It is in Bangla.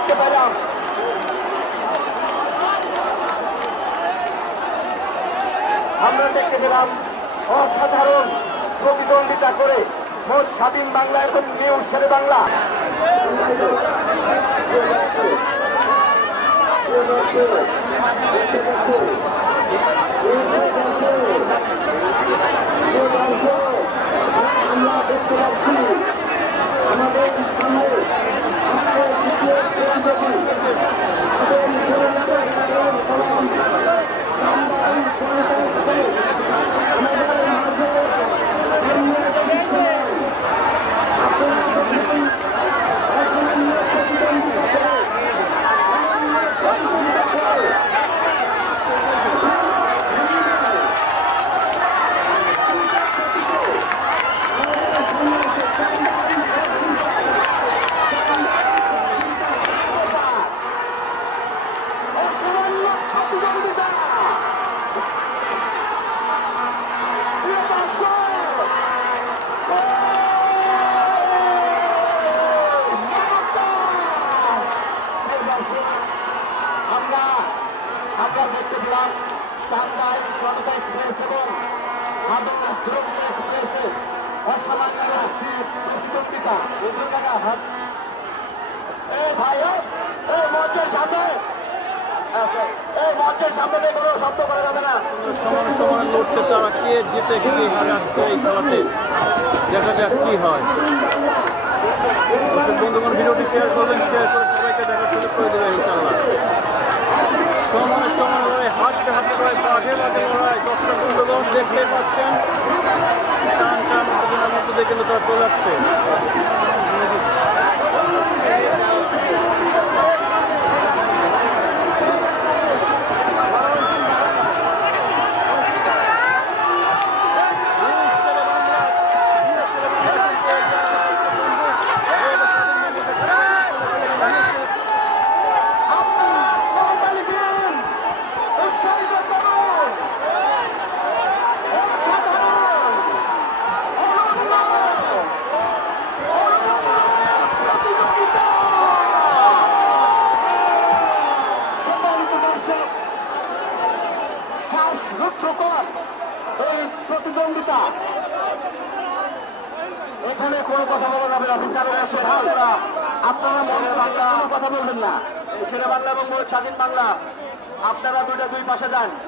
দেখতে পেলাম। আমরা দেখতে পেলাম অসাধারণ প্রতিদ্বন্দ্বিতা করে মোট স্বাধীন বাংলা এবং নিউ শেরে বাংলা দেখতে পেলাম টাঙ্গাইল জনতা এক্সপ্রেস এবং এক্সপ্রেসের অসামান্য প্রতিদ্বন্দ্বিতা মঞ্চের সামনে কোনো শব্দ করা যাবে না। সমানে সমানে লড়ছে তারা, কে জিতে কে হারে আসছে এই খেলাতে, দেখা যাক কি হয়। দর্শক বন্ধুগণ ভিডিওটি শেয়ার করবেন, শেয়ার করে সবাইকে দেখার সুযোগ করে দেবে ইনশাআল্লাহ। সমানে সমান লড়াই, হাতে হাতে লড়াই, বাঘে বাঘে লড়াই। দর্শক বন্ধুগণ দেখতে পাচ্ছেন টান টান উত্তেজনার মধ্যে দিয়ে কিন্তু তারা চলে আসছে। এই প্রতিদ্বন্দ্বিতা এখানে কোনো কথা বলা যাবে না। আপনারা মনে বাংলা কোনো কথা বলবেন না। শেরে বাংলা এবং স্বাধীন বাংলা, আপনারা দুই পাশে যান।